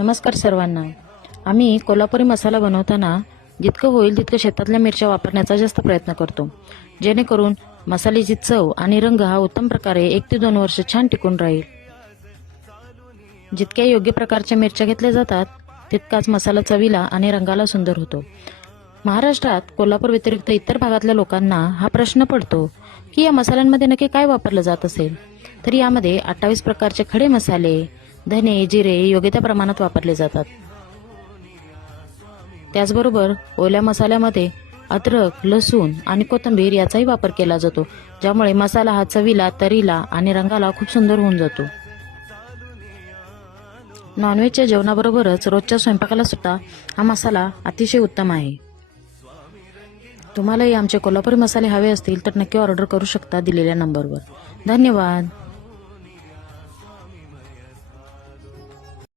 नमस्कार सर्वांना. आम्ही कोल्हापुरी मसाला बनवताना जितकं होईल तितकं शेतातल्या मिरच्या वापरण्याचा जास्त प्रयत्न करतो, जेणेकरून मसाल्याची चव आणि रंग हा उत्तम प्रकारे 1 ते 2 वर्ष छान टिकून राहील. जितक्या योग्य प्रकारच्या मिरच्या घेतल्या जातात तितकाच मसाला चवीला आणि रंगाला सुंदर होतो. महाराष्ट्रात कोल्हापूर व्यतिरिक्त इतर भागातल्या लोकांना हा प्रश्न पडतो की या मसाल्यांमध्ये नक्की काय वापरलं जात असेल. तर यामध्ये 28 प्रकारचे खडे मसाले, धने, जिरे योग्य त्या प्रमाणात वापरले जातात. त्याचबरोबर ओल्या मसाल्यामध्ये अद्रक, लसूण आणि कोथिंबीर याचाही वापर केला जातो, ज्यामुळे मसाला हा चवीला, तरीला आणि रंगाला खूप सुंदर होऊन जातो. नॉनव्हेजच्या जेवणाबरोबरच रोजच्या स्वयंपाकाला सुद्धा हा मसाला अतिशय उत्तम आहे. तुम्हालाही आमचे कोल्हापुरी मसाले हवे असतील तर नक्की ऑर्डर करू शकता दिलेल्या नंबरवर. धन्यवाद.